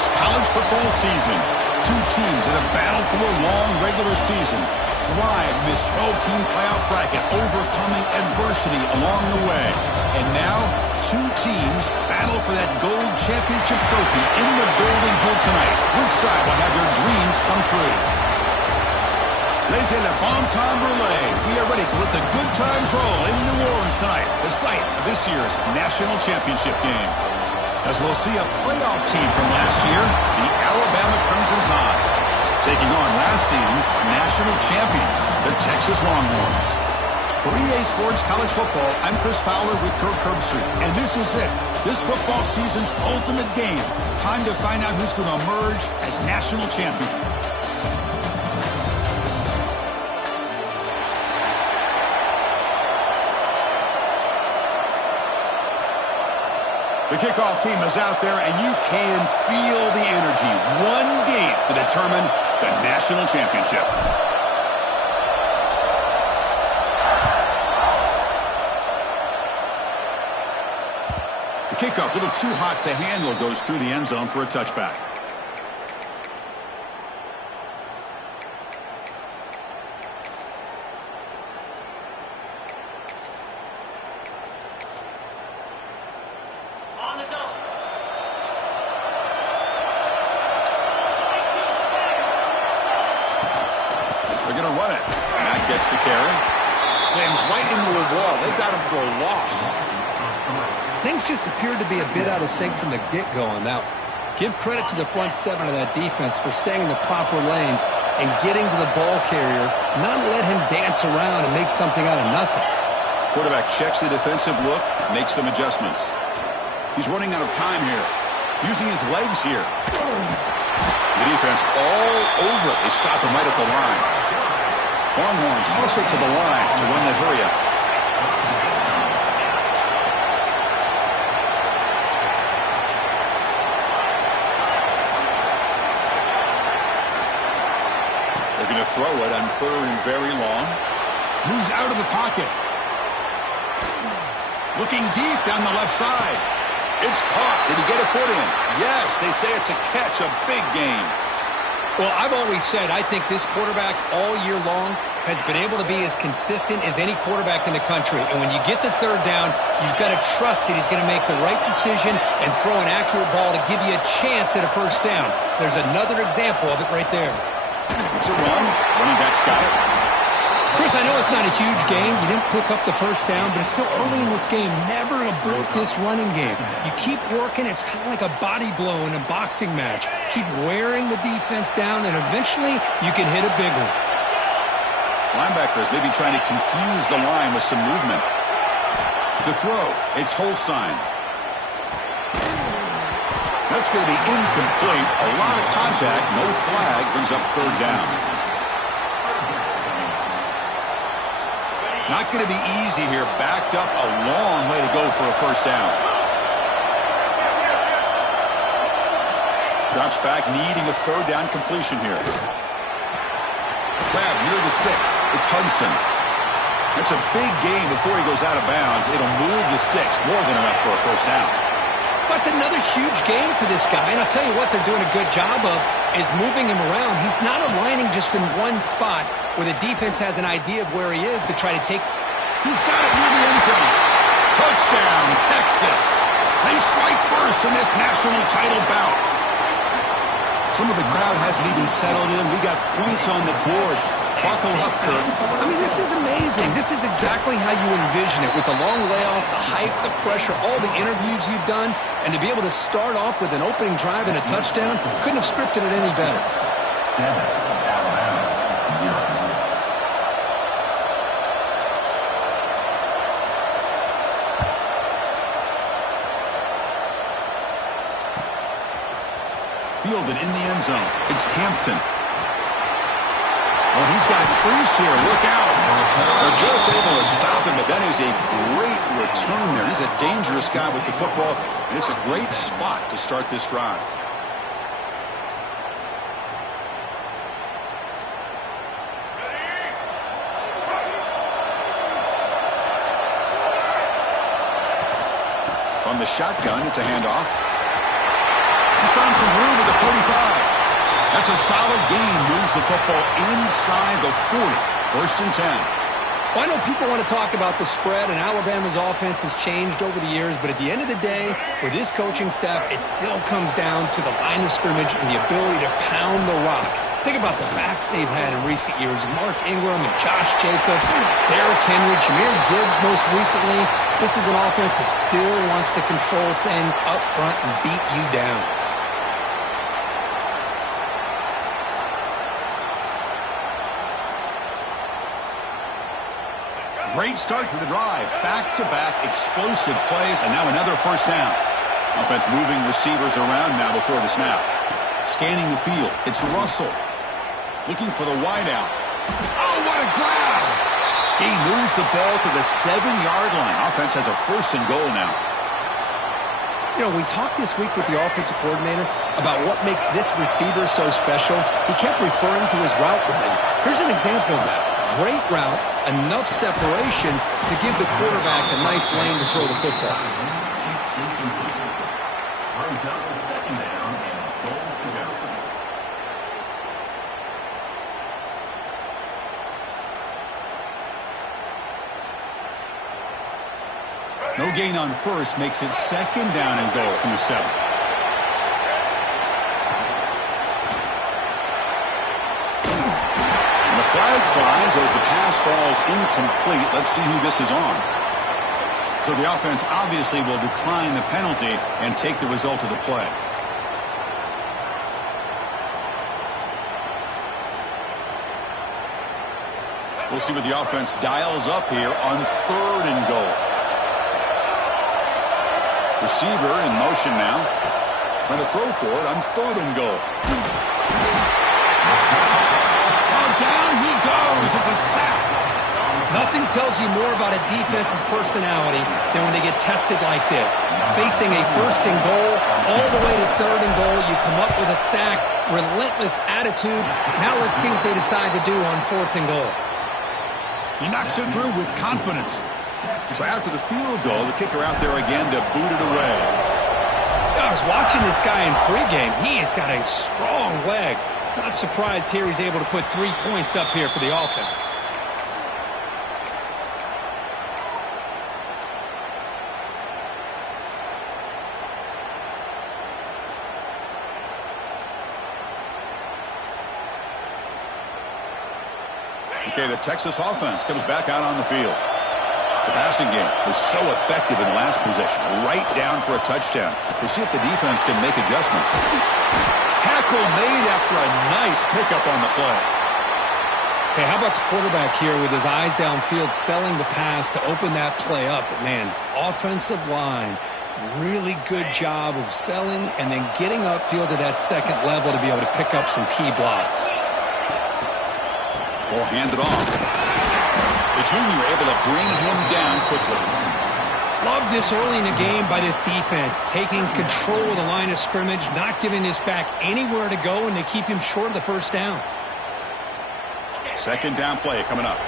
this college football season. Two teams that have battled through a long regular season, thrived in this 12-team playoff bracket, overcoming adversity along the way. And now, two teams battle for that gold championship trophy in the building here tonight. Which side will have their dreams come true? Laissez le bon temps brûler. We are ready to let the good times roll in New Orleans tonight, the site of this year's national championship game. As we'll see a playoff team from last year, the Alabama Crimson Tide, taking on last season's national champions, the Texas Longhorns. For EA Sports College Football, I'm Chris Fowler with Kirk Herbstreit, and this is it. This football season's ultimate game. Time to find out who's going to emerge as national champion. The kickoff team is out there, and you can feel the energy. One game to determine the national championship. The kickoff, a little too hot to handle, goes through the end zone for a touchback. They're going to run it. And that gets the carry. Slams right into a wall. They've got him for a loss. Things just appeared to be a bit out of sync from the get-go on that one. Give credit to the front seven of that defense for staying in the proper lanes and getting to the ball carrier, not let him dance around and make something out of nothing. Quarterback checks the defensive look, makes some adjustments. He's running out of time here. Using his legs here. The defense all over it. They stop him right at the line. Longhorns hustle to the line to run that hurry-up. They're going to throw it on third and very long. Moves out of the pocket. Looking deep down the left side. It's caught. Did he get a foot in? Yes, they say it's a catch, a big gain. Well, I've always said I think this quarterback all year long has been able to be as consistent as any quarterback in the country. And when you get the third down, you've got to trust that he's going to make the right decision and throw an accurate ball to give you a chance at a first down. There's another example of it right there. It's a run. Running back's got it. Chris, I know it's not a huge game. You didn't pick up the first down, but it's still early in this game. Never abort this running game. You keep working. It's kind of like a body blow in a boxing match. Keep wearing the defense down, and eventually you can hit a big one. Linebackers maybe trying to confuse the line with some movement. To throw, it's Holstein. That's going to be incomplete. A lot of contact. No flag. Brings up third down. Not going to be easy here. Backed up a long way to go for a first down. Drops back, needing a third down completion here. Grab near the sticks. It's Hudson. That's a big gain before he goes out of bounds. It'll move the sticks. More than enough for a first down. That's another huge game for this guy. And I'll tell you what they're doing a good job of is moving him around. He's not aligning just in one spot where the defense has an idea of where he is to try to take. He's got it near the end zone. Touchdown, Texas. They strike first in this national title bout. Some of the crowd hasn't even settled in. We got points on the board. Buckle up, Kirk. I mean, this is amazing. This is exactly how you envision it, with the long layoff, the hype, the pressure, all the interviews you've done, and to be able to start off with an opening drive and a touchdown, couldn't have scripted it any better. 7, Alabama, 0. Fielded in the end zone. It's Hampton. Oh, he's got a crease here. Look out. They're just able to stop him, but that is a great return there. He's a dangerous guy with the football, and it's a great spot to start this drive. On the shotgun, it's a handoff. He's found some room at the 45. That's a solid gain. Moves the football inside the 40. First and 10. Well, I know people want to talk about the spread, and Alabama's offense has changed over the years, but at the end of the day, with this coaching staff, it still comes down to the line of scrimmage and the ability to pound the rock. Think about the backs they've had in recent years. Mark Ingram and Josh Jacobs, Derrick Henry, Jahmyr Gibbs most recently. This is an offense that still wants to control things up front and beat you down. Great start to the drive. Back-to-back explosive plays, and now another first down. Offense moving receivers around now before the snap. Scanning the field. It's Russell. Looking for the wideout. Oh, what a grab! He moves the ball to the 7-yard line. Offense has a first and goal now. You know, we talked this week with the offensive coordinator about what makes this receiver so special. He kept referring to his route running. Here's an example of that. Great route, enough separation to give the quarterback a nice lane to throw the football. No gain on first makes it second down and goal from the 7. Flag flies as the pass falls incomplete. Let's see who this is on. So the offense obviously will decline the penalty and take the result of the play. We'll see what the offense dials up here on 3rd and goal. Receiver in motion now. Trying to throw for it on 3rd and goal. Down he goes. It's a sack. Nothing tells you more about a defense's personality than when they get tested like this. Facing a 1st and goal, all the way to 3rd and goal, you come up with a sack, relentless attitude. Now let's see what they decide to do on 4th and goal. He knocks it through with confidence. So after the field goal, the kicker out there again to boot it away. I was watching this guy in pregame. He has got a strong leg. Not surprised here he's able to put 3 points up here for the offense. Okay, the Texas offense comes back out on the field. The passing game was so effective in last possession, right down for a touchdown. We'll see if the defense can make adjustments. Tackle made after a nice pickup on the play. Hey, how about the quarterback here with his eyes downfield selling the pass to open that play up? But man, offensive line, really good job of selling and then getting upfield to that 2nd level to be able to pick up some key blocks. Ball handed off. The junior able to bring him down quickly. Love this early in the game by this defense, taking control of the line of scrimmage, not giving this back anywhere to go, and they keep him short of the 1st down. 2nd down play coming up.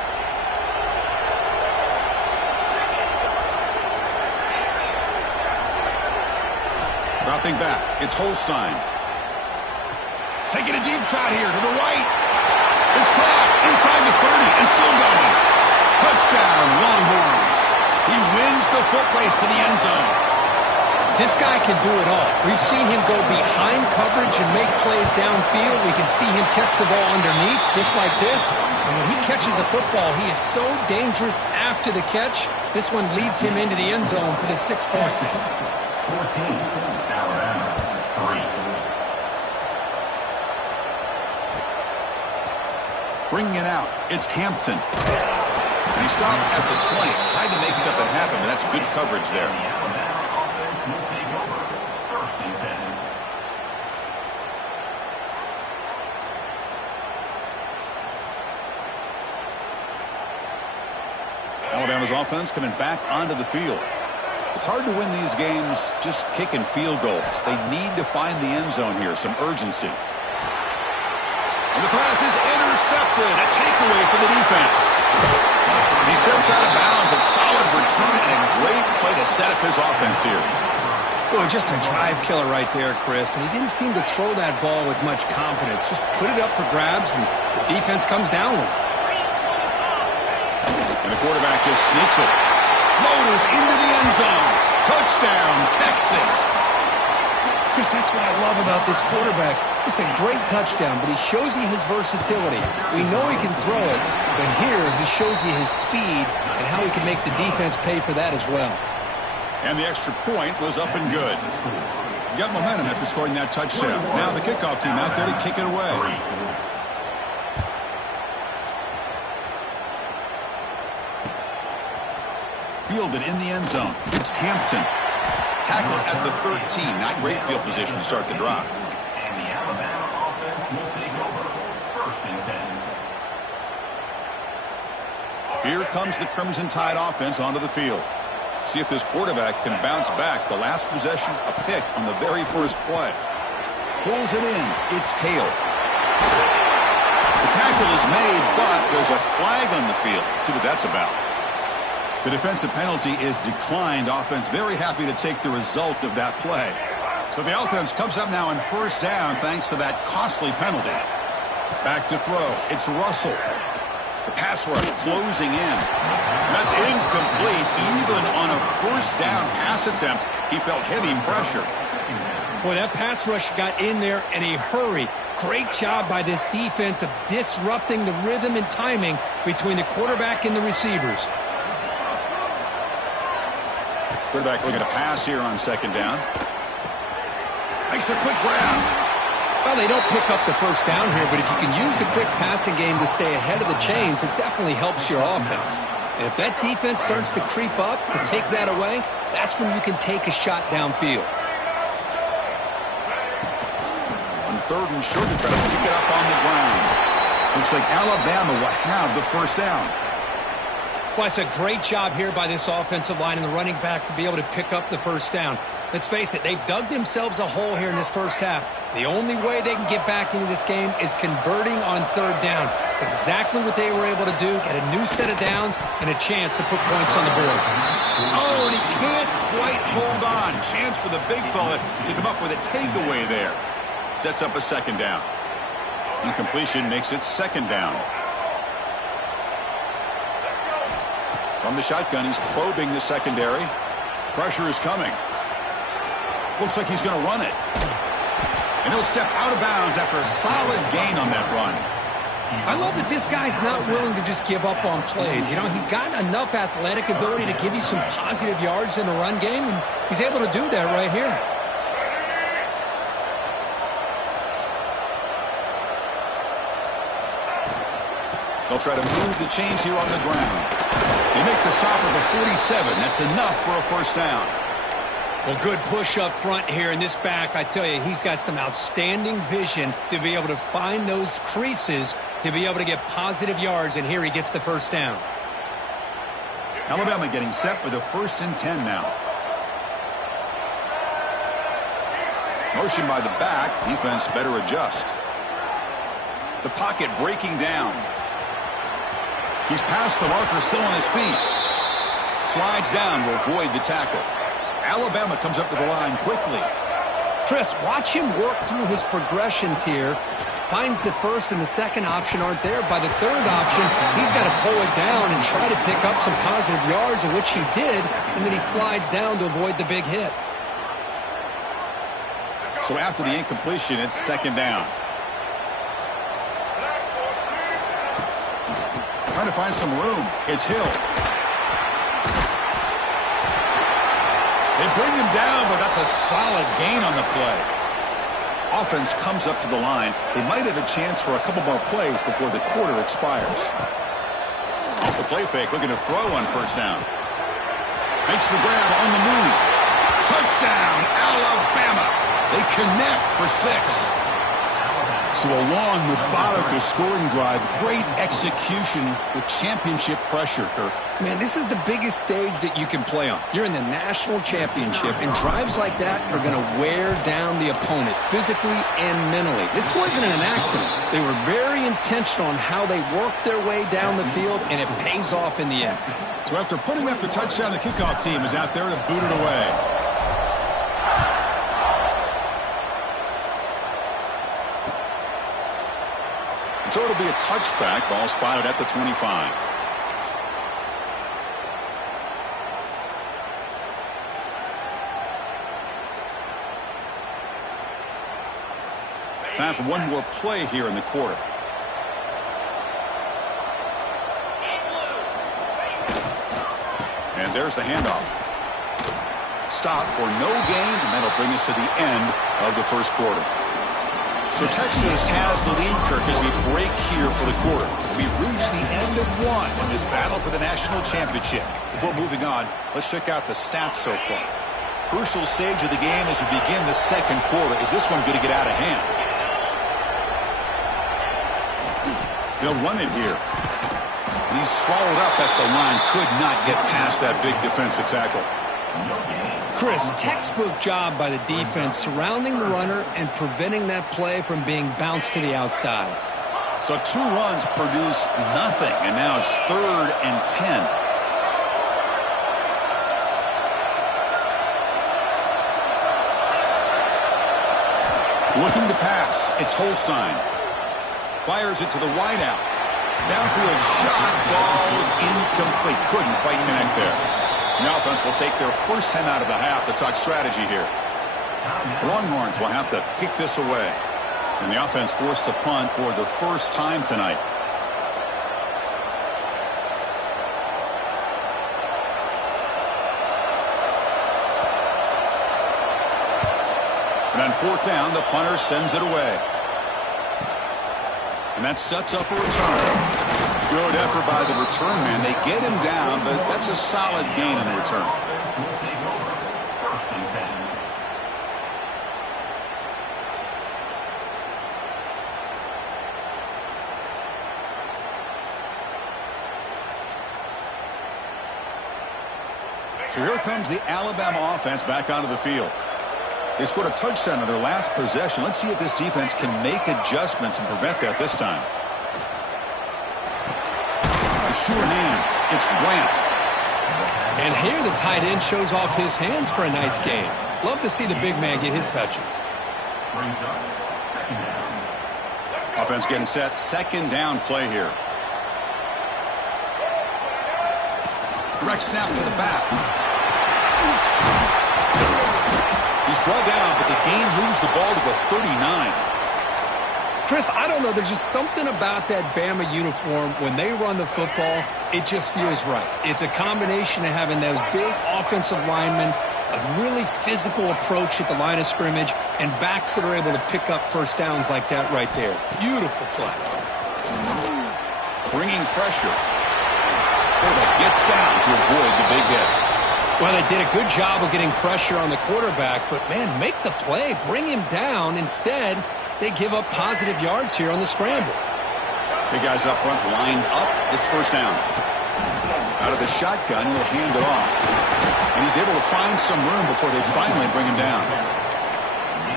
Dropping back, it's Holstein. Taking a deep shot here to the right. It's caught inside the 30 and still going. Touchdown, Longhorns. He wins the foot race to the end zone. This guy can do it all. We've seen him go behind coverage and make plays downfield. We can see him catch the ball underneath, just like this. And when he catches a football, he is so dangerous after the catch. This one leads him into the end zone for the 6 points. 14, Alabama, 3. Bringing it out, it's Hampton. And he stopped at the 20, tried to make something happen, but that's good coverage there. The Alabama offense will take over. 1st and 10. Alabama's offense coming back onto the field. It's hard to win these games just kicking field goals. They need to find the end zone here, some urgency. And the pass is intercepted. A takeaway for the defense. He steps out of bounds. A solid return and a great play to set up his offense here. Boy, just a drive killer right there, Chris. And he didn't seem to throw that ball with much confidence. Just put it up for grabs, and the defense comes down with it. And the quarterback just sneaks it. Motors into the end zone. Touchdown, Texas. Chris, that's what I love about this quarterback. It's a great touchdown, but he shows you his versatility. We know he can throw it, but here he shows you his speed and how he can make the defense pay for that as well. And the extra point was up and good. Got momentum after scoring that touchdown. Now the kickoff team out there to kick it away. Fielded in the end zone. It's Hampton. Tackle at the 13. Not great field position to start the drive. And the Alabama offense will take over. 1st and 10. Here comes the Crimson Tide offense onto the field. See if this quarterback can bounce back. The last possession, a pick on the very first play. Pulls it in. It's Hale. The tackle is made, but there's a flag on the field. Let's see what that's about. The defensive penalty is declined. Offense very happy to take the result of that play. So the offense comes up now on 1st down thanks to that costly penalty. Back to throw. It's Russell. The pass rush closing in. That's incomplete. Even on a 1st down pass attempt, he felt heavy pressure. Boy, that pass rush got in there in a hurry. Great job by this defense of disrupting the rhythm and timing between the quarterback and the receivers. Quarterback looking to pass here on 2nd down. Makes a quick grab. Well, they don't pick up the 1st down here, but if you can use the quick passing game to stay ahead of the chains, it definitely helps your offense. And if that defense starts to creep up and take that away, that's when you can take a shot downfield. On 3rd and short to try to pick it up on the ground. Looks like Alabama will have the 1st down. Well, it's a great job here by this offensive line and the running back to be able to pick up the 1st down. Let's face it, they've dug themselves a hole here in this 1st half. The only way they can get back into this game is converting on 3rd down. It's exactly what they were able to do, get a new set of downs and a chance to put points on the board. Oh, and he can't quite hold on. Chance for the big fella to come up with a takeaway there. Sets up a 2nd down. Incompletion makes it 2nd down. From the shotgun, he's probing the secondary. Pressure is coming. Looks like he's going to run it. And he'll step out of bounds after a solid gain on that run. I love that this guy's not willing to just give up on plays. You know, he's got enough athletic ability to give you some positive yards in the run game, and he's able to do that right here. They'll try to move the chains here on the ground. They make the stop at the 47. That's enough for a 1st down. Well, good push up front here in this back. I tell you, he's got some outstanding vision to be able to find those creases to be able to get positive yards, and here he gets the 1st down. Alabama getting set with a 1st and 10 now. Motion by the back. Defense better adjust. The pocket breaking down. He's past the marker, still on his feet. Slides down to avoid the tackle. Alabama comes up to the line quickly. Chris, watch him work through his progressions here. Finds the 1st and the 2nd option aren't there. By the 3rd option, he's got to pull it down and try to pick up some positive yards, of which he did, and then he slides down to avoid the big hit. So after the incompletion, it's 2nd down. Trying to find some room. It's Hill. They bring him down, but that's a solid gain on the play. Offense comes up to the line. They might have a chance for a couple more plays before the quarter expires. Off the play fake, looking to throw on 1st down. Makes the grab on the move. Touchdown, Alabama. They connect for 6. So a long, methodical scoring drive. Great execution with championship pressure, Kirk. Man, this is the biggest stage that you can play on. You're in the national championship, and drives like that are going to wear down the opponent physically and mentally. This wasn't an accident. They were very intentional on how they worked their way down the field, and it pays off in the end. So after putting up the touchdown, the kickoff team is out there to boot it away. So it'll be a touchback. Ball spotted at the 25. Time for one more play here in the quarter. And there's the handoff. Stop for no gain, and that'll bring us to the end of the first quarter. So Texas has the lead, Kirk, as we break here for the quarter. We've reached the end of one in this battle for the national championship. Before moving on, let's check out the stats so far. Crucial stage of the game as we begin the second quarter. Is this one going to get out of hand? They'll run it here. And he's swallowed up at the line. Could not get past that big defensive tackle. Chris, textbook job by the defense surrounding the runner and preventing that play from being bounced to the outside. So 2 runs produce nothing, and now it's 3rd and 10. Looking to pass. It's Holstein. Fires it to the wideout. Downfield shot. Ball's incomplete. Couldn't quite connect there. The offense will take their first 10 out of the half to talk strategy here. Longhorns will have to kick this away. And the offense forced to punt for the first time tonight. And on 4th down, the punter sends it away. And that sets up a return. Good effort by the return man. They get him down, but that's a solid gain in the return. Will take over. 1st and 10. So here comes the Alabama offense back onto the field. They scored a touchdown on their last possession. Let's see if this defense can make adjustments and prevent that this time. Sure hands. It's Bryant. And here the tight end shows off his hands for a nice gain. Love to see the big man get his touches. Brings up 2nd down. Offense getting set. 2nd down play here. Direct snap to the back. He's brought down, but the game moves the ball to the 39. Chris, I don't know. There's just something about that Bama uniform. When they run the football, it just feels right. It's a combination of having those big offensive linemen, a really physical approach at the line of scrimmage, and backs that are able to pick up first downs like that right there. Beautiful play. Bringing pressure. Quarterback gets down to avoid the big hit. Well, they did a good job of getting pressure on the quarterback, but, man, make the play. Bring him down. Instead, they give up positive yards here on the scramble. Big guys up front lined up. It's 1st down. Out of the shotgun, he'll hand it off. And he's able to find some room before they finally bring him down.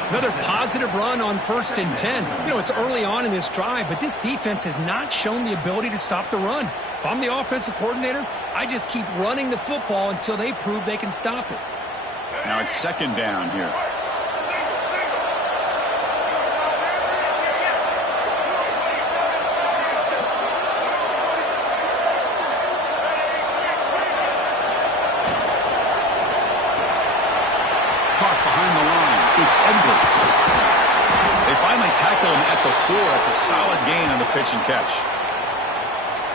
Another positive run on 1st and 10. You know, it's early on in this drive, but this defense has not shown the ability to stop the run. If I'm the offensive coordinator, I just keep running the football until they prove they can stop it. Now it's 2nd down here. Caught behind the line. It's Edwards. They finally tackle him at the 4. It's a solid gain on the pitch and catch.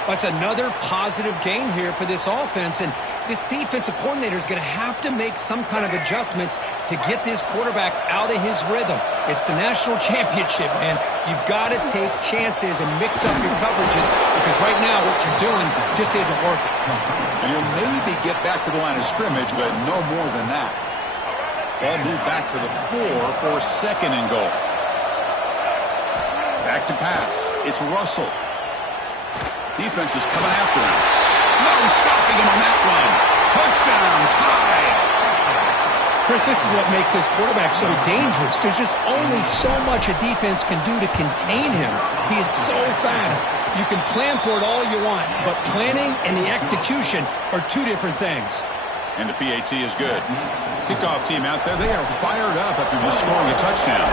That's another positive gain here for this offense, and this defensive coordinator is going to have to make some kind of adjustments to get this quarterback out of his rhythm. It's the national championship, man. You've got to take chances and mix up your coverages because right now what you're doing just isn't working. And he'll maybe get back to the line of scrimmage, but no more than that. Ball moved back to the 4 for 2nd and goal. Back to pass. It's Russell. Defense is coming after him. No stopping him on that run. Touchdown, tie. Chris, this is what makes this quarterback so dangerous. There's just only so much a defense can do to contain him. He is so fast. You can plan for it all you want, but planning and the execution are 2 different things. And the PAT is good. Kickoff team out there. They are fired up after just scoring a touchdown.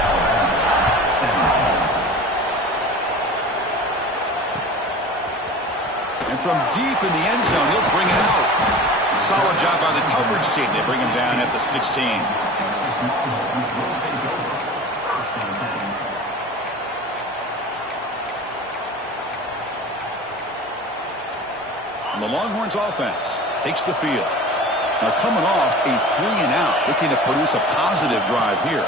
And from deep in the end zone, he'll bring it out. Solid job by the coverage team. They bring him down at the 16. And the Longhorns offense takes the field. Now coming off a 3-and-out, looking to produce a positive drive here.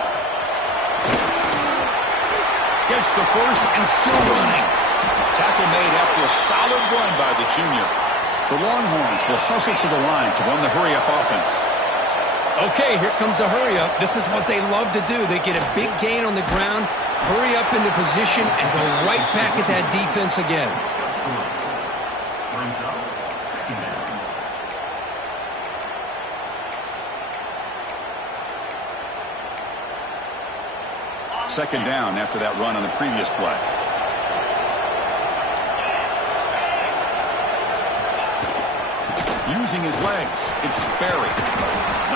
Gets the first and still running. Tackle made after a solid run by the junior. The Longhorns will hustle to the line to run the hurry-up offense. Okay, here comes the hurry-up. This is what they love to do. They get a big gain on the ground, hurry up into position, and go right back at that defense again. Second down after that run on the previous play. Using his legs, it's Sperry.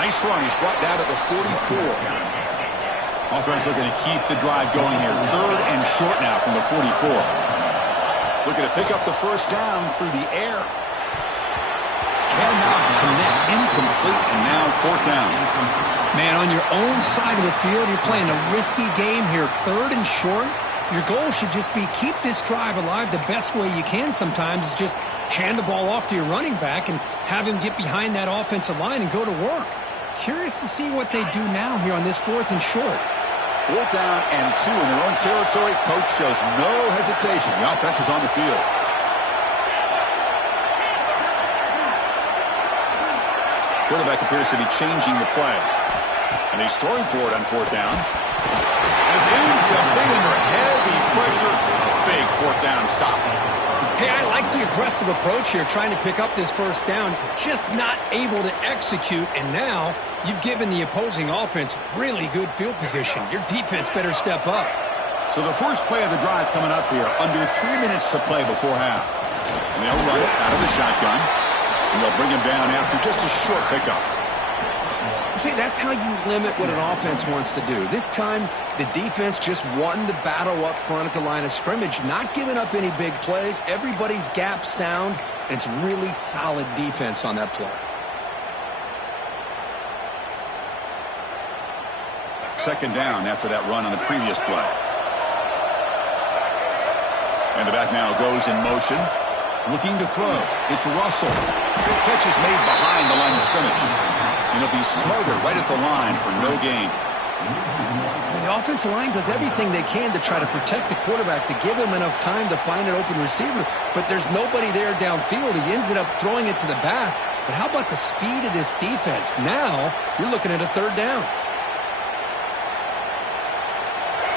Nice run. He's brought down at the 44. Offense looking to keep the drive going here. Third and short now from the 44. Looking to pick up the first down through the air. Cannot connect. Incomplete, and now fourth down. Man, on your own side of the field, you're playing a risky game here. Third and short. Your goal should just be keep this drive alive the best way you can sometimes is just hand the ball off to your running back and have him get behind that offensive line and go to work. Curious to see what they do now here on this fourth and short. Fourth down and 2 in their own territory. Coach shows no hesitation. The offense is on the field. Quarterback appears to be changing the play. And he's throwing for it on fourth down. And it's incomplete under heavy pressure. Big fourth down stop. Hey, I like the aggressive approach here, trying to pick up this first down, just not able to execute, and now you've given the opposing offense really good field position. Your defense better step up. So the first play of the drive coming up here, under 3 minutes to play before half. And they'll run it out of the shotgun, and they'll bring him down after just a short pickup. See, that's how you limit what an offense wants to do. This time, the defense just won the battle up front at the line of scrimmage, not giving up any big plays. Everybody's gap sound, and it's really solid defense on that play. Second down after that run on the previous play. And the back now goes in motion. Looking to throw. It's Russell. Catch is made behind the line of scrimmage. And he'll be smothered right at the line for no gain. Well, the offensive line does everything they can to try to protect the quarterback, to give him enough time to find an open receiver. But there's nobody there downfield. He ends up throwing it to the back. But how about the speed of this defense? Now you're looking at a third down.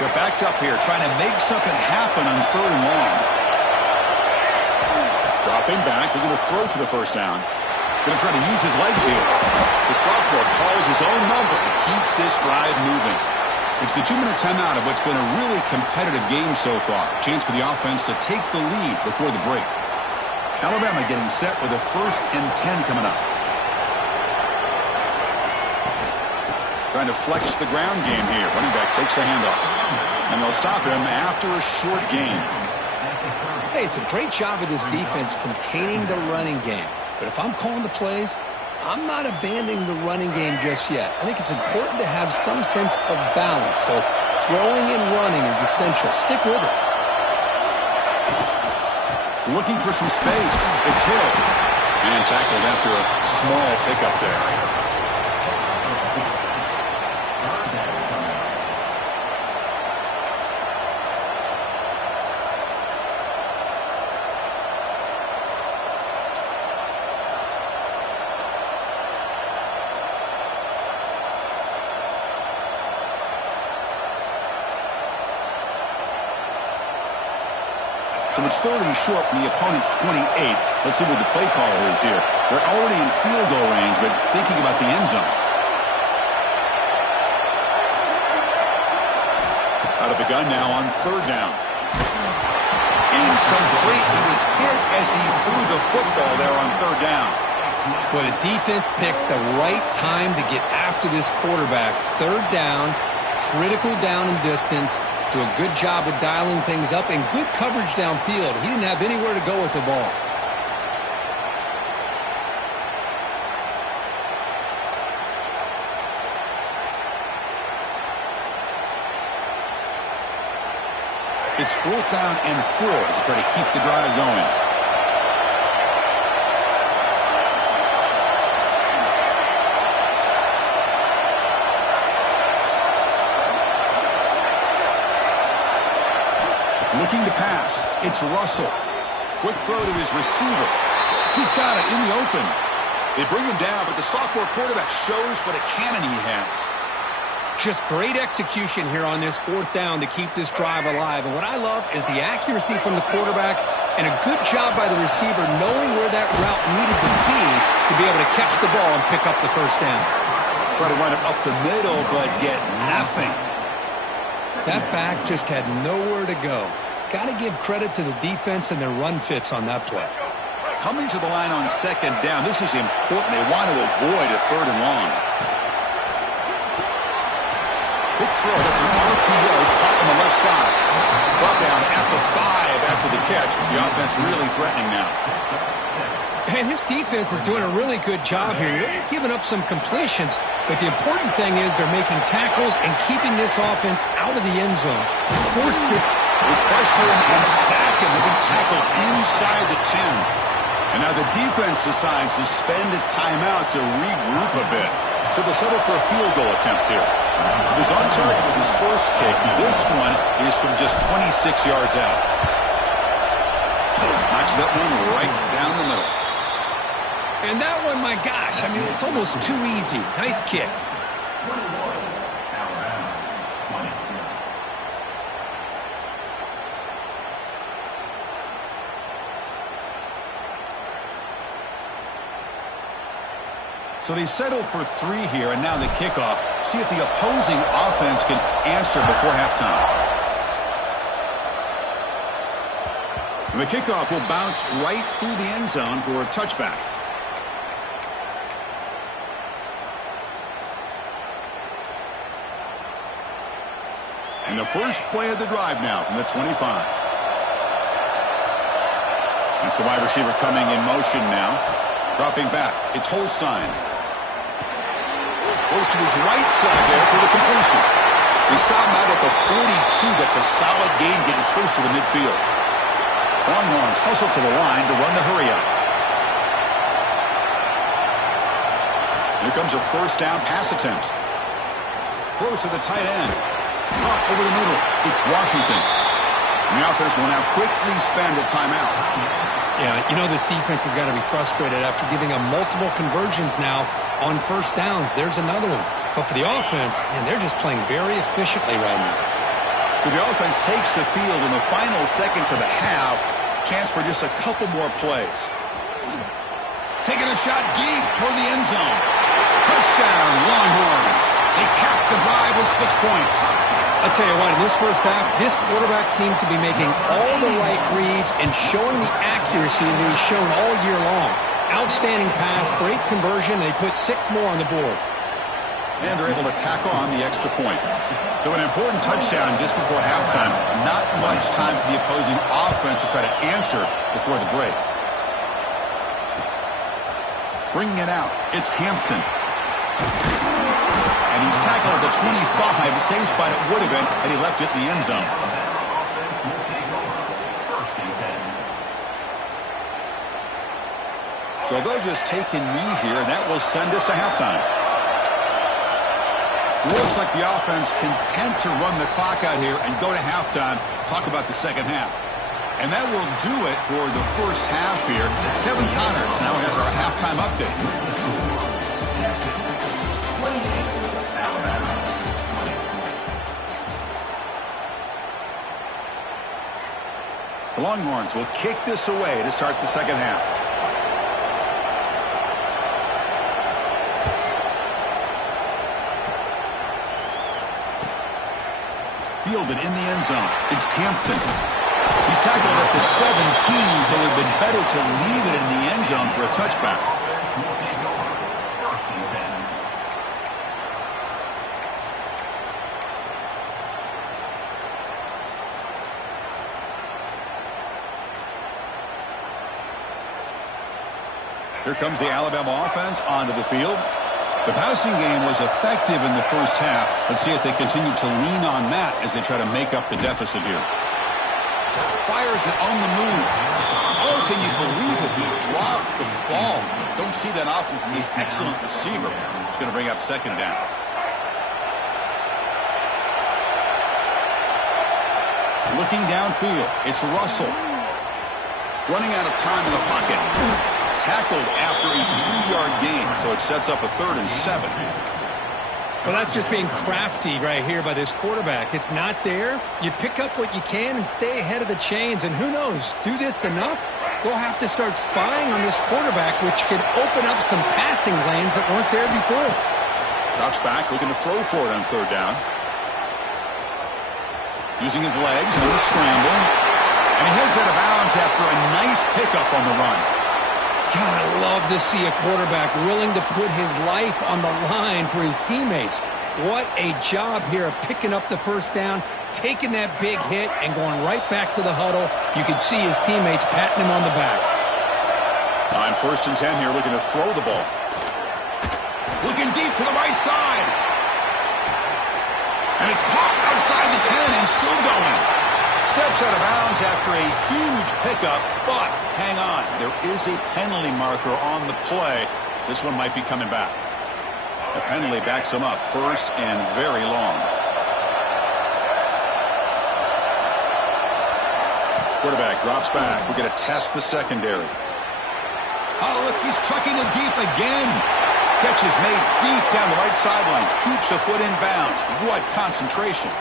They're backed up here trying to make something happen on third and long. Dropping back, looking to throw for the first down. Going to try to use his legs here. The sophomore calls his own number and keeps this drive moving. It's the 2-minute timeout of what's been a really competitive game so far. Chance for the offense to take the lead before the break. Alabama getting set with a 1st and 10 coming up. Trying to flex the ground game here. Running back takes the handoff. And they'll stop him after a short gain. Hey, it's a great job of this defense containing the running game. But if I'm calling the plays, I'm not abandoning the running game just yet. I think it's important to have some sense of balance. So throwing and running is essential. Stick with it. Looking for some space. It's Hill. And tackled after a small pickup there. So it's third and short from the opponent's 28. Let's see what the play call is here. They're already in field goal range, but thinking about the end zone. Out of the gun now on third down. Incomplete. He was hit as he threw the football there on third down. Well, the defense picks the right time to get after this quarterback. Third down, critical down and distance. Do a good job of dialing things up and good coverage downfield. He didn't have anywhere to go with the ball. It's 4th down and 4 to try to keep the drive going. Looking to pass. It's Russell. Quick throw to his receiver. He's got it in the open. They bring him down, but the sophomore quarterback shows what a cannon he has. Just great execution here on this 4th down to keep this drive alive. And what I love is the accuracy from the quarterback and a good job by the receiver knowing where that route needed to be able to catch the ball and pick up the 1st down. Try to run it up the middle, but get nothing. That back just had nowhere to go. Got to give credit to the defense and their run fits on that play. Coming to the line on 2nd down, this is important. They want to avoid a 3rd and long. Big throw. That's an RPO caught on the left side. Brought down at the 5 after the catch. The offense really threatening now. And his defense is doing a really good job here. They're giving up some completions, but the important thing is they're making tackles and keeping this offense out of the end zone. Force it. They pressure him and sack him to be tackled inside the 10. And now the defense decides to spend a timeout to regroup a bit. So they'll settle for a field goal attempt here. He was on target with his first kick. This one is from just 26 yards out. Knocks that one right down the middle. And that one, my gosh, I mean, it's almost too easy. Nice kick. So they settle for 3 here, and now the kickoff. See if the opposing offense can answer before halftime. And the kickoff will bounce right through the end zone for a touchback. And the first play of the drive now from the 25. That's the wide receiver coming in motion now. Dropping back. It's Holstein. Goes to his right side there for the completion. They stop him out at the 42. That's a solid gain getting closer to midfield. Longhorns hustle to the line to run the hurry up. Here comes a 1st down pass attempt. Throws to the tight end. Caught over the middle. It's Washington. And the offense will now quickly spend a timeout. Yeah, you know this defense has got to be frustrated after giving them multiple conversions now on 1st downs. There's another one. But for the offense, man, they're just playing very efficiently right now. So the offense takes the field in the final seconds of the half. Chance for just a couple more plays. Taking a shot deep toward the end zone. Touchdown, Longhorns. They cap the drive with 6 points. I'll tell you what, in this 1st half, this quarterback seems to be making all the right reads and showing the accuracy that he's shown all year long. Outstanding pass, great conversion. They put 6 more on the board. And they're able to tack on the extra point. So an important touchdown just before halftime. Not much time for the opposing offense to try to answer before the break. Bringing it out, it's Hampton. And he's tackled at the 25, the same spot it would have been had he left it in the end zone. So they'll just take a knee here, and that will send us to halftime. Looks like the offense content to run the clock out here and go to halftime. Talk about the 2nd half. And that will do it for the 1st half here. Kevin Connors now has our halftime update. The Longhorns will kick this away to start the 2nd half. Fielded in the end zone. It's Hampton. He's tackled at the 17, so it would have been better to leave it in the end zone for a touchback. Here comes the Alabama offense onto the field. The passing game was effective in the 1st half. Let's see if they continue to lean on that as they try to make up the deficit here. Fires it on the move. Oh, can you believe it? He dropped the ball. Don't see that often from this excellent receiver. He's going to bring up second down. Looking downfield, it's Russell. Running out of time in the pocket. Tackled after a 3-yard gain, so it sets up a 3rd and 7. Well, that's just being crafty right here by this quarterback. It's not there. You pick up what you can and stay ahead of the chains. And who knows, do this enough, they'll have to start spying on this quarterback, which could open up some passing lanes that weren't there before. Drops back, looking to throw for it on 3rd down. Using his legs on the scramble. And he heads out of bounds after a nice pickup on the run. God, I love to see a quarterback willing to put his life on the line for his teammates. What a job here of picking up the 1st down, taking that big hit, and going right back to the huddle. You can see his teammates patting him on the back. On 1st and 10 here, looking to throw the ball. Looking deep to the right side. And it's caught outside the 10 and still going. Steps out of bounds after a huge pickup, but hang on. There is a penalty marker on the play. This one might be coming back. The penalty backs him up 1st and very long. Quarterback drops back. We're going to test the secondary. Oh, look, he's trucking it deep again. Catch is made deep down the right sideline. Keeps a foot in bounds. What concentration.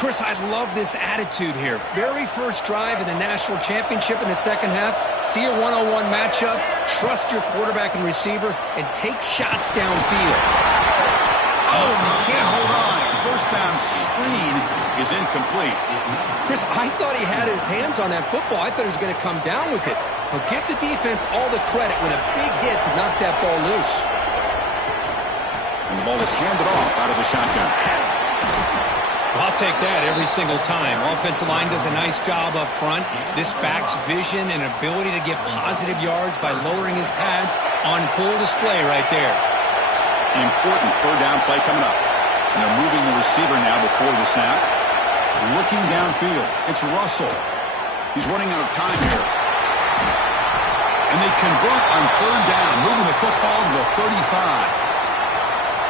Chris, I love this attitude here. Very first drive in the national championship in the second half. See a one-on-one matchup, trust your quarterback and receiver, and take shots downfield. Oh, and he can't hold on. First down screen is incomplete. Chris, I thought he had his hands on that football. I thought he was going to come down with it. But give the defense all the credit with a big hit to knock that ball loose. And the ball is handed off out of the shotgun. I'll take that every single time. Offensive line does a nice job up front. This back's vision and ability to get positive yards by lowering his pads on full display right there. Important 3rd down play coming up. And they're moving the receiver now before the snap. Looking downfield, it's Russell. He's running out of time here. And they convert on 3rd down, moving the football to the 35.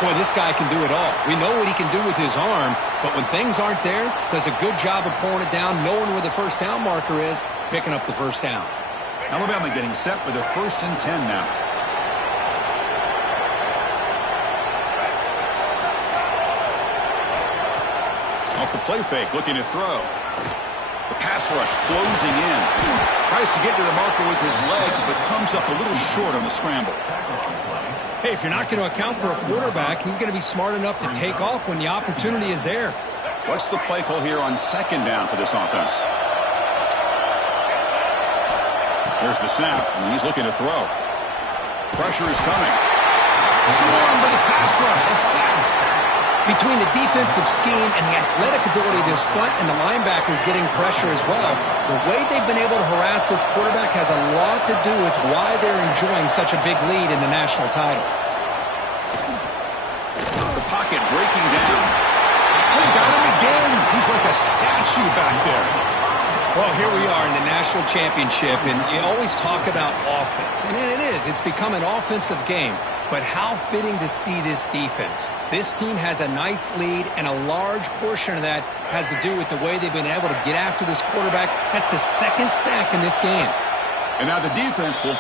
Boy, this guy can do it all. We know what he can do with his arm, but when things aren't there, does a good job of pulling it down, knowing where the 1st down marker is, picking up the 1st down. Alabama getting set for their 1st and 10 now. Off the play fake, looking to throw. The pass rush closing in. Tries to get to the marker with his legs, but comes up a little short on the scramble. Hey, if you're not going to account for a quarterback, he's going to be smart enough to take off when the opportunity is there. What's the play call here on 2nd down for this offense? There's the snap, and he's looking to throw. Pressure is coming. Swarmed by the pass rush. A sack. Between the defensive scheme and the athletic ability of this front and the linebackers getting pressure as well, the way they've been able to harass this quarterback has a lot to do with why they're enjoying such a big lead in the national title. The pocket breaking down. They got him again. He's like a statue back there. Well, here we are in the national championship, and you always talk about offense. And it is. It's become an offensive game. But how fitting to see this defense. This team has a nice lead, and a large portion of that has to do with the way they've been able to get after this quarterback. That's the 2nd sack in this game. And now the defense will...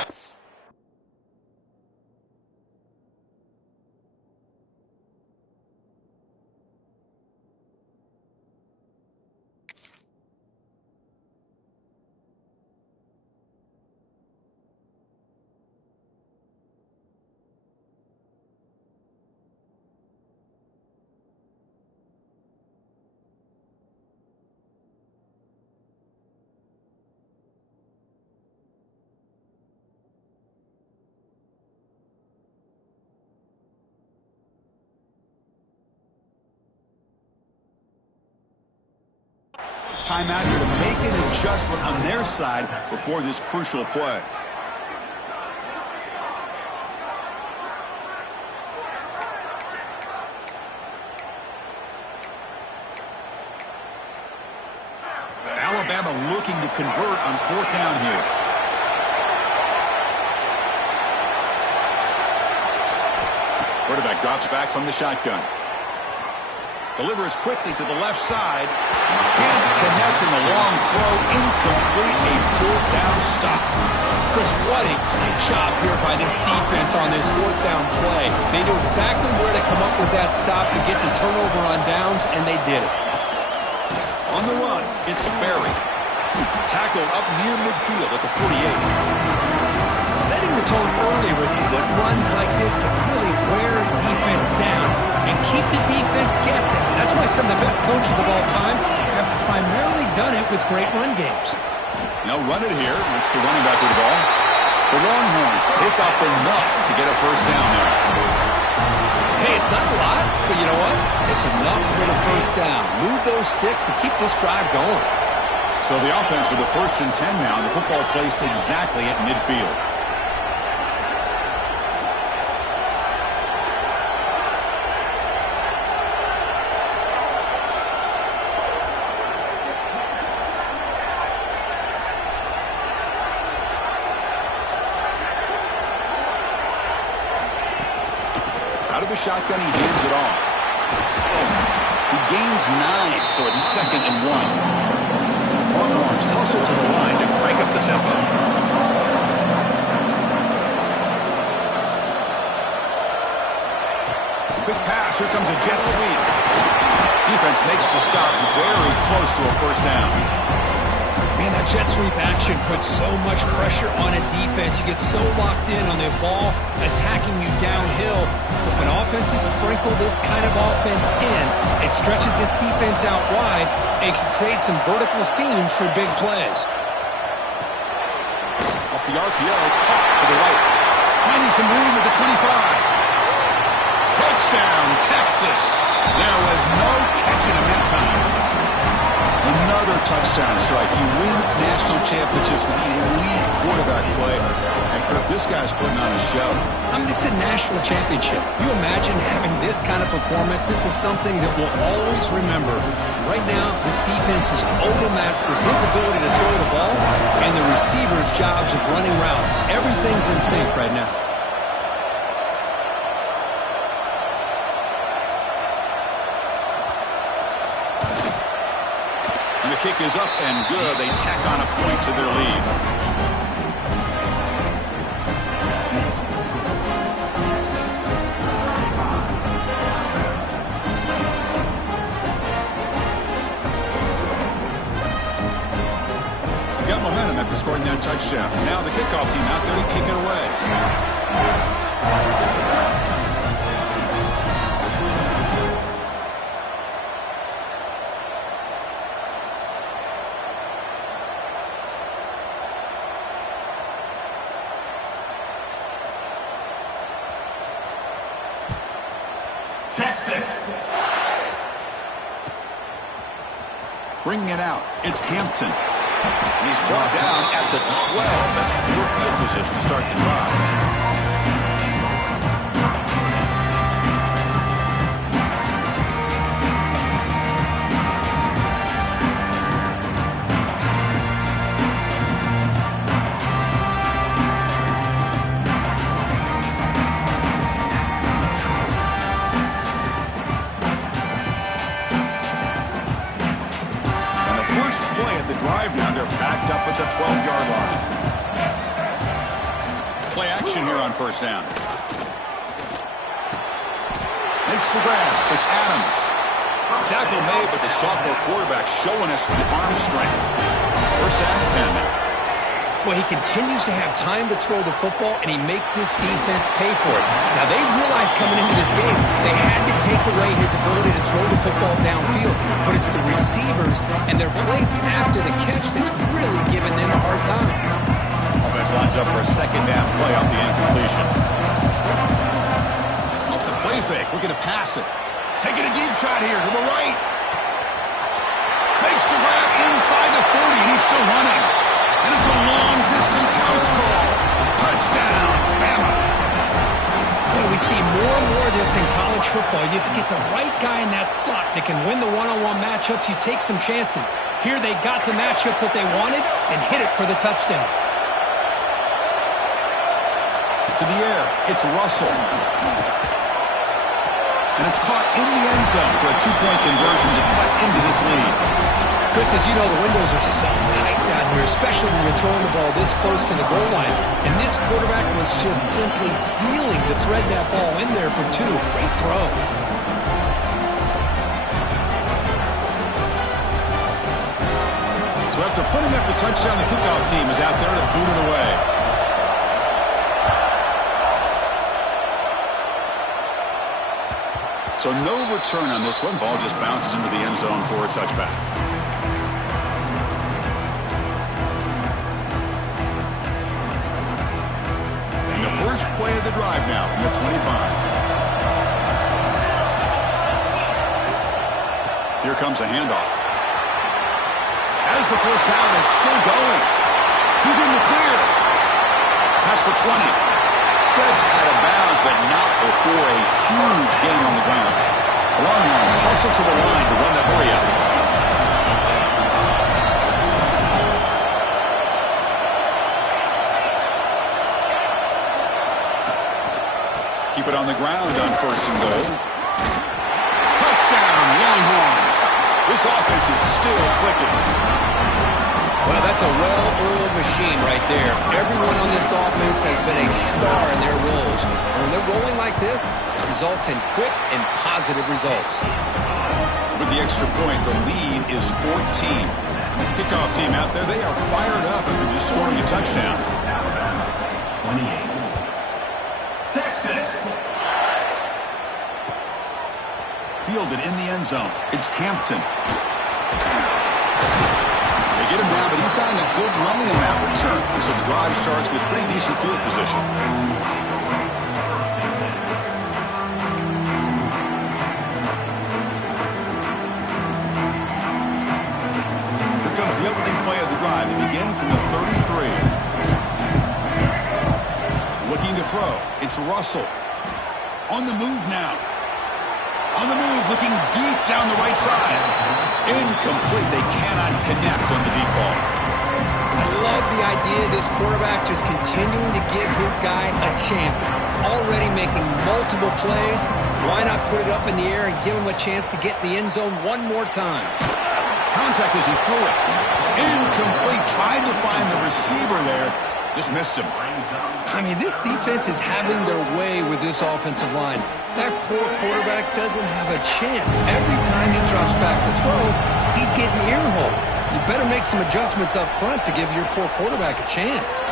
Timeout here to make an adjustment on their side before this crucial play. Alabama looking to convert on 4th down here. Quarterback drops back from the shotgun. Delivers quickly to the left side. Can't connect in the long throw. Incomplete. A 4th down stop. Chris, what a great job here by this defense on this 4th down play. They knew exactly where to come up with that stop to get the turnover on downs, and they did it. On the run, it's Berry. Tackled up near midfield at the 48. Setting the tone early with good runs like this can really wear defense down and keep the defense guessing. That's why some of the best coaches of all time have primarily done it with great run games. Now run it here. It's the running back with the ball. The Longhorns pick up enough to get a 1st down there. Hey, it's not a lot, but you know what? It's enough for the 1st down. Move those sticks and keep this drive going. So the offense with a 1st and 10 now. The football placed exactly at midfield. Out of the shotgun, he hands it off. He gains 9, so it's 2nd and 1. Longhorns hustle to the line to crank up the tempo. Quick pass. Here comes a jet sweep. Defense makes the stop very close to a 1st down. Man, that jet sweep action puts so much pressure on a defense. You get so locked in on the ball attacking you downhill. But when offenses sprinkle this kind of offense in, it stretches this defense out wide and can create some vertical seams for big plays. Off the RPO, caught to the right. Finding some room at the 25. Touchdown, Texas. There was no catching him that time. Another touchdown strike. You win national championships with elite quarterback play. And Kirk, this guy's putting on a show. I mean, this is a national championship. You imagine having this kind of performance? This is something that we'll always remember. Right now, this defense is overmatched with his ability to throw the ball and the receiver's jobs of running routes. Everything's in sync right now. And the kick is up and good. They tack on a point to their lead. They got momentum after scoring that touchdown. Now the kickoff team out there to kick it away. Texas. Bringing it out, it's Hampton. And he's brought down at the 12. That's poor field position to start the drive. Drive now, they're backed up at the 12-yard line. Play action here on 1st down. Makes the grab. It's Adams. Tackle made, but the sophomore quarterback showing us the arm strength. 1st down and 10 now. Well, he continues to have time to throw the football, and he makes this defense pay for it. Now, they realized coming into this game they had to take away his ability to throw the football downfield, but it's the receivers and their plays after the catch that's really giving them a hard time. Offense lines up for a 2nd down play off the incompletion. Off the play fake, looking to pass it. Taking a deep shot here to the right. Makes the grab inside the 30, and he's still running. And it's a long-distance house call. Touchdown, Bama. Boy, we see more and more of this in college football. football, you have to get the right guy in that slot that can win the one-on-one matchups. You take some chances. Here they got the matchup that they wanted and hit it for the touchdown. To the air, it's Russell. And it's caught in the end zone for a two-point conversion to cut into this lead. Chris, as you know, the windows are so tight down here, especially when you're throwing the ball this close to the goal line. And this quarterback was just simply dealing to thread that ball in there for two. Great throw. So after putting up the touchdown, the kickoff team is out there to boot it away. So no return on this one. Ball just bounces into the end zone for a touchback. And the first play of the drive now from the 25. Here comes a handoff. As the first down is still going. He's in the clear. Past the 20. Steps out of bounds, but not before a huge gain on the ground. The Longhorns hustle to the line to run the hurry-up. Keep it on the ground on first and goal. Touchdown, Longhorns. This offense is still clicking. Well, that's a well-oiled machine right there. Everyone on this offense has been a star in their roles. And when they're rolling like this, it results in quick and positive results. With the extra point, the lead is 14. Kickoff team out there, they are fired up after just scoring a touchdown. 28. Texas. Fielded in the end zone. It's Hampton. Get him down, but he found a good lane in that return. So the drive starts with pretty decent field position. Here comes the opening play of the drive. It begins from the 33. Looking to throw. It's Russell. On the move now. On the move, looking deep down the right side. Incomplete. They cannot connect on the deep ball. I love the idea of this quarterback just continuing to give his guy a chance. Already making multiple plays. Why not put it up in the air and give him a chance to get in the end zone one more time? Contact as he threw it. Incomplete. Tried to find the receiver there. Just missed him. I mean, this defense is having their way with this offensive line. That poor quarterback doesn't have a chance. Every time he drops back to throw, he's getting ear-hole. You better make some adjustments up front to give your poor quarterback a chance.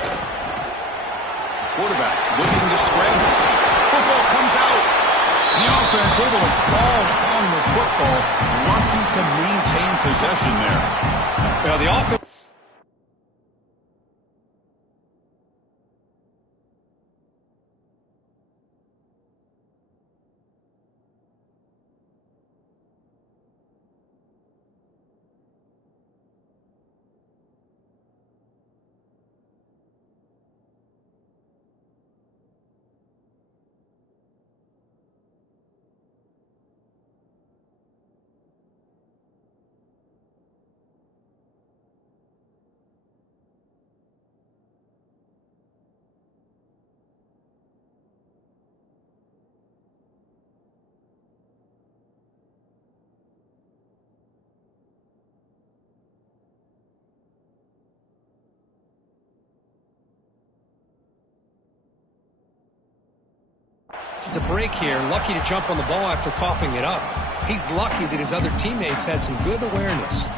Quarterback looking to scramble. Football comes out. The offense able to fall on the football. Lucky to maintain possession there. Well, the offense... It's a break here. Lucky to jump on the ball after coughing it up. He's lucky that his other teammates had some good awareness.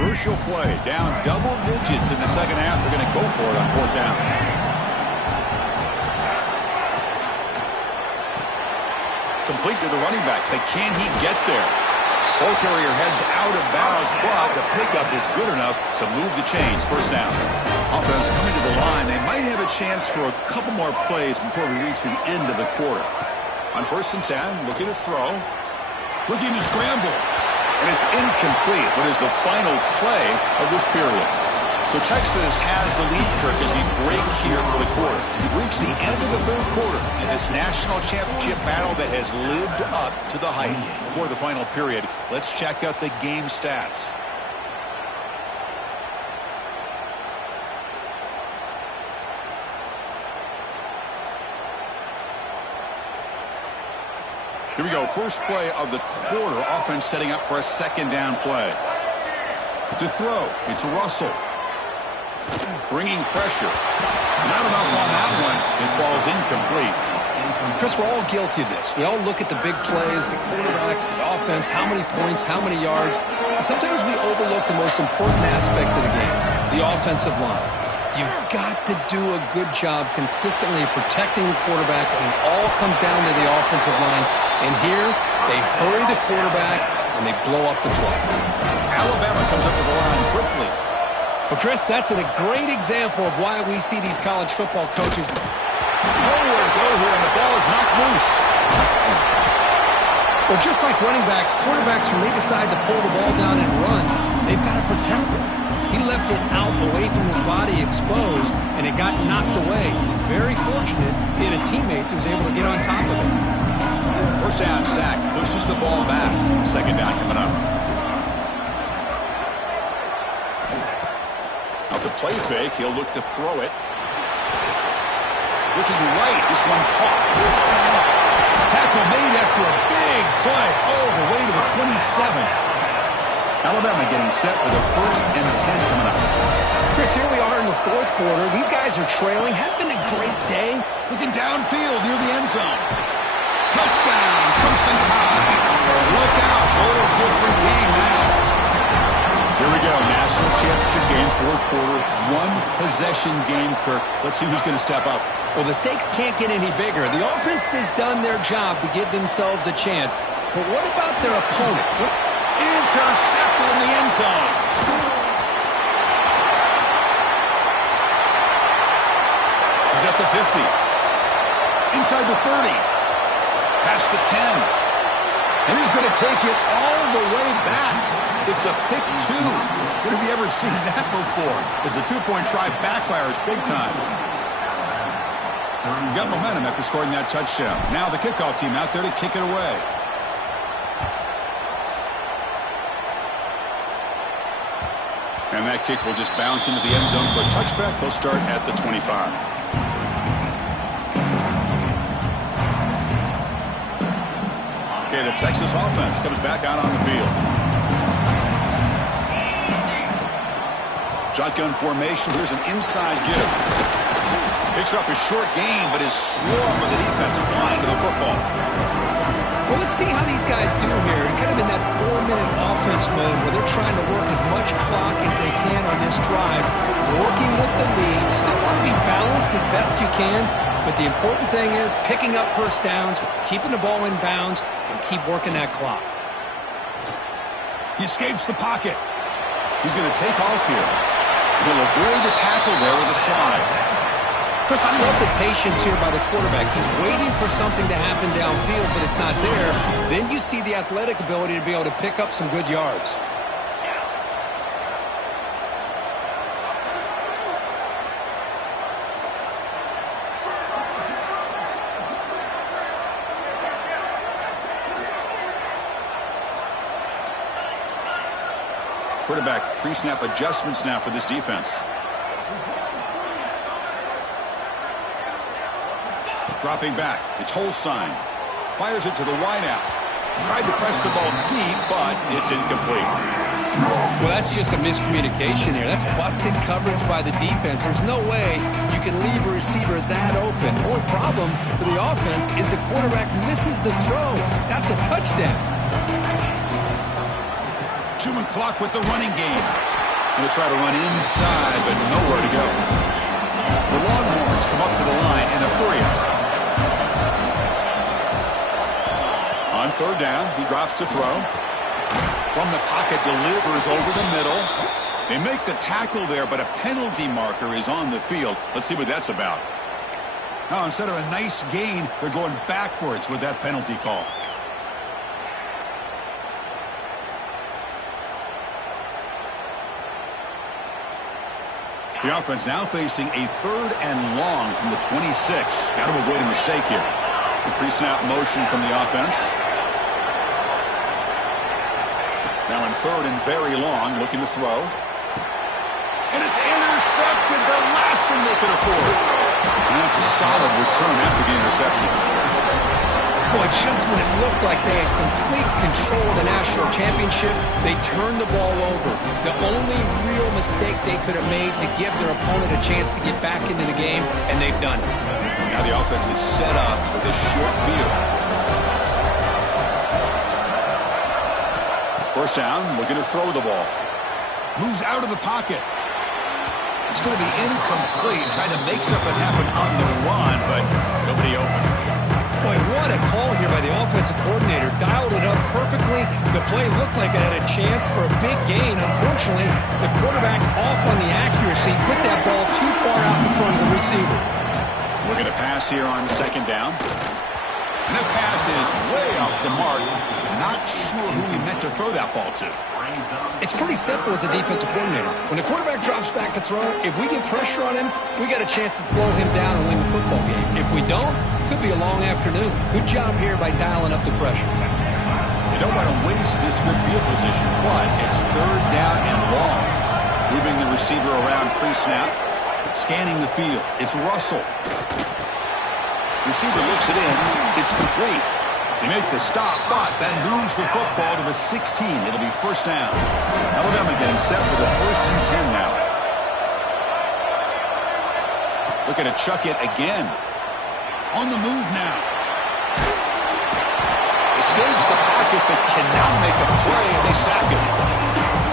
Crucial play. Down double digits in the second half. They're going to go for it on fourth down. Complete to the running back, but can he get there? Ball carrier heads out of bounds, but the pickup is good enough to move the chains. First down. Offense coming to the line. They might have a chance for a couple more plays before we reach the end of the quarter. On 1st and 10, looking to throw. Looking to scramble. And it's incomplete. What is the final play of this period? So Texas has the lead, Kirk, as we break here for the quarter. We've reached the end of the third quarter in this national championship battle that has lived up to the hype. Before the final period, let's check out the game stats. Here we go. First play of the quarter. Offense setting up for a second down play. To throw, it's Russell. Bringing pressure. Not enough on that one. It falls incomplete. Chris, we're all guilty of this. We all look at the big plays, the quarterbacks, the offense, how many points, how many yards. And sometimes we overlook the most important aspect of the game, the offensive line. You've got to do a good job consistently protecting the quarterback, and it all comes down to the offensive line. And here, they hurry the quarterback, and they blow up the play. Alabama comes up with the line quickly. Well, Chris, that's a great example of why we see these college football coaches. Nowhere to go here, and the ball is knocked loose. Well, just like running backs, quarterbacks, when they decide to pull the ball down and run, they've got to protect it. He left it out away from his body exposed, and it got knocked away. He was very fortunate he had a teammate who was able to get on top of it. First down sack, pushes the ball back. Second down coming up. Out to play fake, he'll look to throw it. Looking right, this one caught. Tackle made after a big play all the way to the 27. Alabama getting set for the 1st and 10 coming up. Chris, here we are in the fourth quarter. These guys are trailing. Hadn't been a great day. Looking downfield near the end zone. Touchdown, Crimson Tide. Look out, whole different game now. Here we go, national championship game, fourth quarter, one possession game, Kirk. Let's see who's going to step up. Well, the stakes can't get any bigger. The offense has done their job to give themselves a chance. But what about their opponent? Intercepted in the end zone. He's at the 50. Inside the 30. Past the 10. And he's going to take it all the way back. It's a pick 2. When have you ever seen that before? As the two-point try backfires big time. Got momentum after scoring that touchdown. Now the kickoff team out there to kick it away. And that kick will just bounce into the end zone for a touchback. They'll start at the 25. Okay, the Texas offense comes back out on the field. Shotgun formation. Here's an inside give. Picks up a short gain, but is swarmed with the defense flying to the football. Well, let's see how these guys do here. Kind of in that 4-minute offense mode where they're trying to work as much clock as they can on this drive. Working with the lead. Still want to be balanced as best you can. But the important thing is picking up first downs, keeping the ball in bounds, and keep working that clock. He escapes the pocket. He's going to take off here. He'll avoid the tackle there with a slide. Chris, I love the patience here by the quarterback. He's waiting for something to happen downfield, but it's not there. Then you see the athletic ability to be able to pick up some good yards. Quarterback pre-snap adjustments now for this defense. Dropping back. It's Holstein. Fires it to the wideout. Tried to press the ball deep, but it's incomplete. Well, that's just a miscommunication here. That's busted coverage by the defense. There's no way you can leave a receiver that open. More problem for the offense is the quarterback misses the throw. That's a touchdown. 2-minute clock with the running game. They'll try to run inside, but nowhere to go. The Longhorns come up to the line in a hurry. On third down, he drops to throw. From the pocket, delivers over the middle. They make the tackle there, but a penalty marker is on the field. Let's see what that's about. Now, instead of a nice gain, they're going backwards with that penalty call. The offense now facing a 3rd and long from the 26. Got to avoid a mistake here. The pre-snap motion from the offense. Now in 3rd and very long, looking to throw. And it's intercepted, the last thing they could afford. And that's a solid return after the interception. Boy, just when it looked like they had complete control of the national championship, they turned the ball over. The only real mistake they could have made to give their opponent a chance to get back into the game, and they've done it. Now the offense is set up with a short field. First down, looking to throw the ball. Moves out of the pocket. It's going to be incomplete. Trying to make something happen on the run, but nobody open. Boy, what a call here by the offensive coordinator. Dialed it up perfectly. The play looked like it had a chance for a big gain. Unfortunately, the quarterback off on the accuracy, put that ball too far out in front of the receiver. Looking to pass here on 2nd down. And the pass is way off the mark. Not sure who he meant to throw that ball to. It's pretty simple as a defensive coordinator. When the quarterback drops back to throw, if we get pressure on him, we got a chance to slow him down and win the football game. If we don't, it could be a long afternoon. Good job here by dialing up the pressure. You don't want to waste this good field position, but it's 3rd down and long. Moving the receiver around pre-snap. Scanning the field. It's Russell. Receiver looks it in. It's complete. They make the stop, but that moves the football to the 16. It'll be 1st down. Alabama getting set for the 1st and 10 now. Looking to chuck it again. On the move now. Escapes the pocket, but cannot make a play, and they sack it.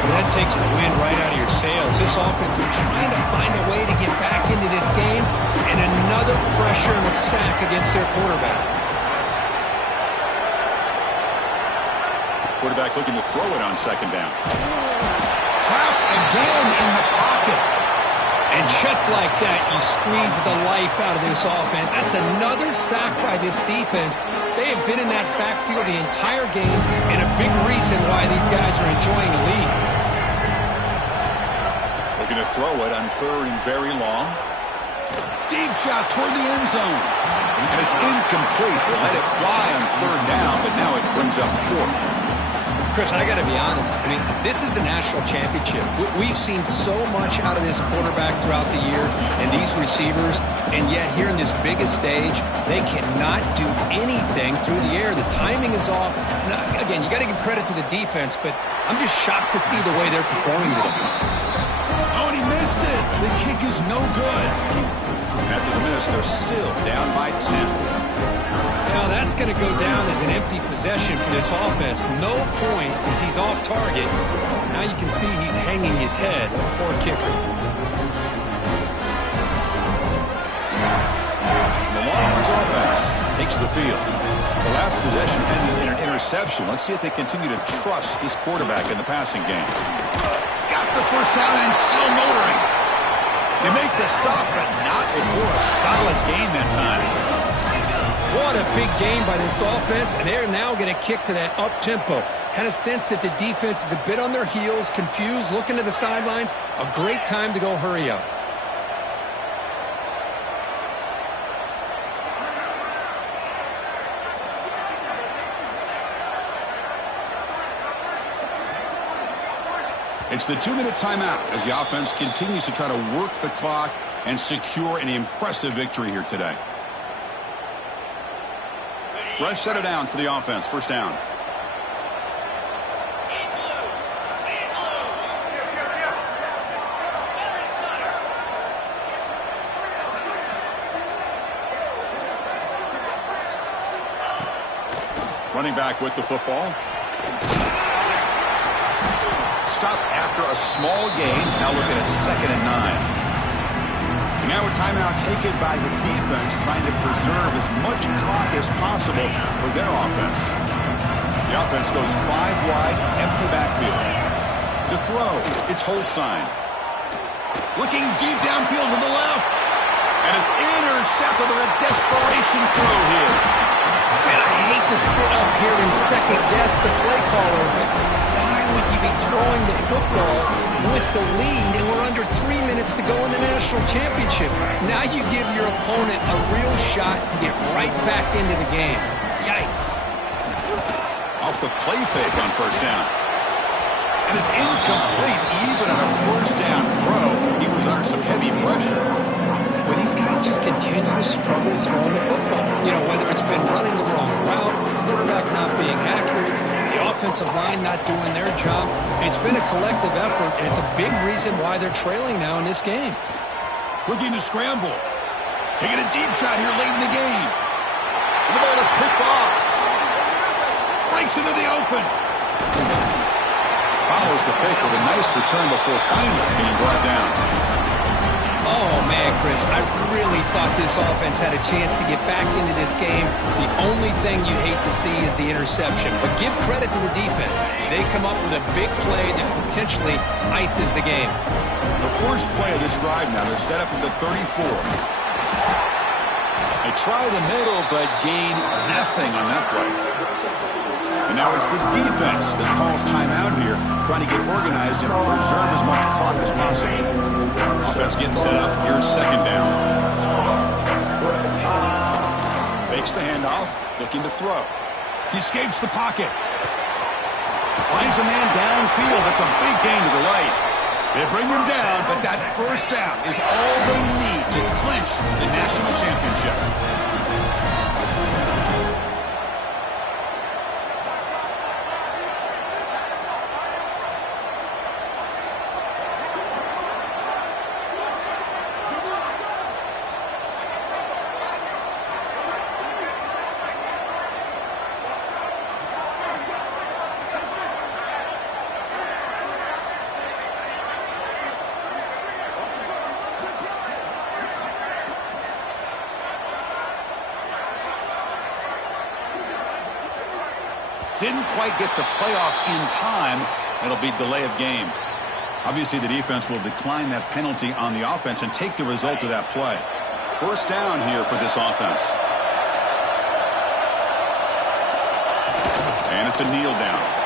Well, that takes the wind right out of your sails. This offense is trying to find a way to get back into this game, and another pressure and a sack against their quarterback. Quarterback looking to throw it on 2nd down. Trapped again in the pocket. And just like that, you squeeze the life out of this offense. That's another sack by this defense. They have been in that backfield the entire game, and a big reason why these guys are enjoying the lead. Looking to throw it on 3rd and very long. Deep shot toward the end zone. And it's incomplete. They let it fly on 3rd down, but now it brings up 4th. Chris, I got to be honest. I mean, this is the national championship. We've seen so much out of this quarterback throughout the year and these receivers, and yet here in this biggest stage, they cannot do anything through the air. The timing is off. Now, again, you got to give credit to the defense, but I'm just shocked to see the way they're performing today. Oh, and he missed it. The kick is no good. After the miss, they're still down by 10. Now that's going to go down as an empty possession for this offense. No points as he's off target. Now you can see he's hanging his head. Poor kicker. The Longhorns offense takes the field. The last possession ended in an interception. Let's see if they continue to trust this quarterback in the passing game. He's got the 1st down and still motoring. They make the stop, but not before a solid gain that time. What a big game by this offense, and they're now going to kick to that up-tempo. Kind of sense that the defense is a bit on their heels, confused, looking to the sidelines. A great time to go hurry up. It's the 2-minute timeout as the offense continues to try to work the clock and secure an impressive victory here today. Fresh set of downs for the offense. 1st down. Running back with the football. Stop after a small gain. Now looking at 2nd and 9. And now a timeout taken by the defense, trying to preserve as much clock as possible for their offense. The offense goes 5 wide, empty backfield. To throw, it's Holstein. Looking deep downfield to the left. And it's intercepted with a desperation throw here. Man, I hate to sit up here and second guess the play caller, but why would you be throwing the football with the lead and we're under 3 minutes to go in the national championship? Now you give your opponent a real shot to get right back into the game. Yikes. Off the play fake on first down. And it's incomplete even on a first down throw. He was under some heavy pressure. Well, these guys just continue to struggle throwing the football. You know, whether it's been running the wrong route, the quarterback not being accurate, the offensive line not doing their job. It's been a collective effort, and it's a big reason why they're trailing now in this game. Looking to scramble. Taking a deep shot here late in the game. And the ball is picked off. Breaks into the open. Follows the pick with a nice return before finally being brought down. Oh, man, Chris, I really thought this offense had a chance to get back into this game. The only thing you hate to see is the interception. But give credit to the defense. They come up with a big play that potentially ices the game. The first play of this drive now, they're set up at the 34. They try the middle, but gain nothing on that play. And now it's the defense that calls timeout here, trying to get organized and preserve as much clock as possible. Offense getting set up. Here's second down. Fakes the handoff, looking to throw. He escapes the pocket. Finds a man downfield. That's a big gain to the right. They bring him down, but that first down is all they need to clinch the national championship. Didn't quite get the playoff in time. It'll be delay of game. Obviously, the defense will decline that penalty on the offense and take the result of that play. First down here for this offense. And it's a kneel down.